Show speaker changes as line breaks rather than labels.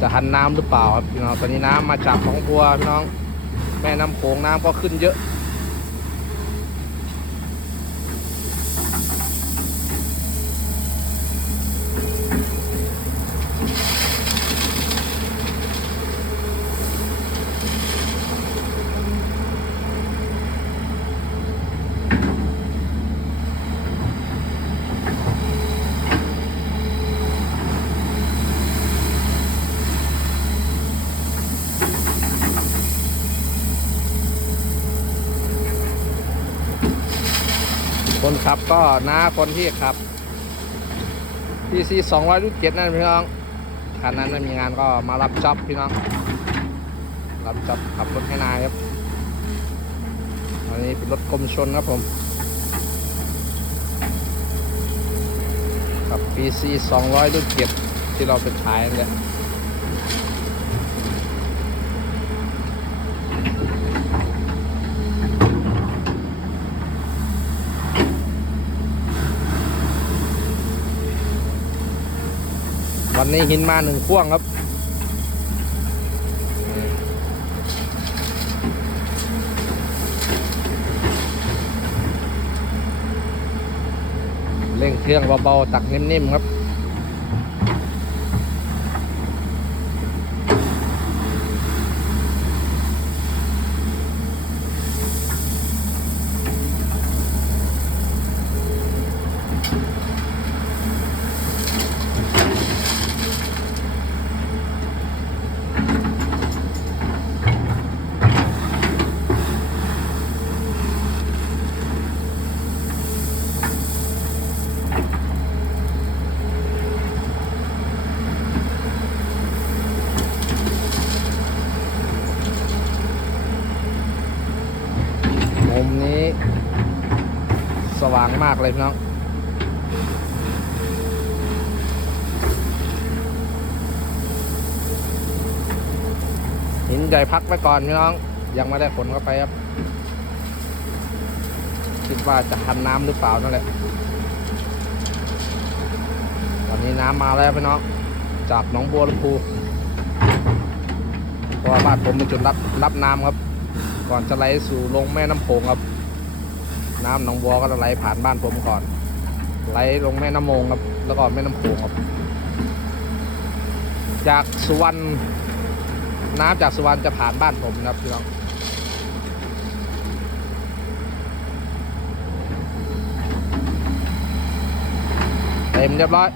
จะหันน้ำหรือเปล่าครับพี่น้องตอนนี้น้ำมาจากของบัวพี่น้อง แม่น้ำโขงน้ำก็ขึ้นเยอะ คนขับก็น้าคนที่ขับ PC 200ลูกเจ็ดนั่นพี่น้องคันนั้นม่มีงานก็มารับจ็อบพี่น้อง รับจ็อบขับรถให้นายครับอันนี้เป็นรถกรมชนครับผมกับ PC 200ลูกเจ็ดที่เราไปขายนั่นแหละ วันนี้หินมาหนึ่งพ่วงครับ เร่งเครื่องเบาๆตักนิ่มๆครับ มนี้ สว่างมากเลยพี่น้องหินใหญ่พักไว้ก่อนพี่น้อง ยังไม่ได้ขนเข้าไปครับ คิดว่าจะทันน้ำหรือเปล่านั่นแหละ ตอนนี้น้ำมาแล้วพี่น้อง จากหนองบัวลำพูเพราะว่าบ้านผมเป็นจุดรับรับน้ำครับ ก่อนจะไหลสู่ลงแม่น้ำโขงครับ น้ำหนองบัวก็จะไหลผ่านบ้านผมก่อน ไหลลงแม่น้ำโมงครับ แล้วก็แม่น้ำโขงครับ จากสุวรรณน้ำจากสุวรรณจะผ่านบ้านผมนะครับพี่น้องเต็มเรียบร้อย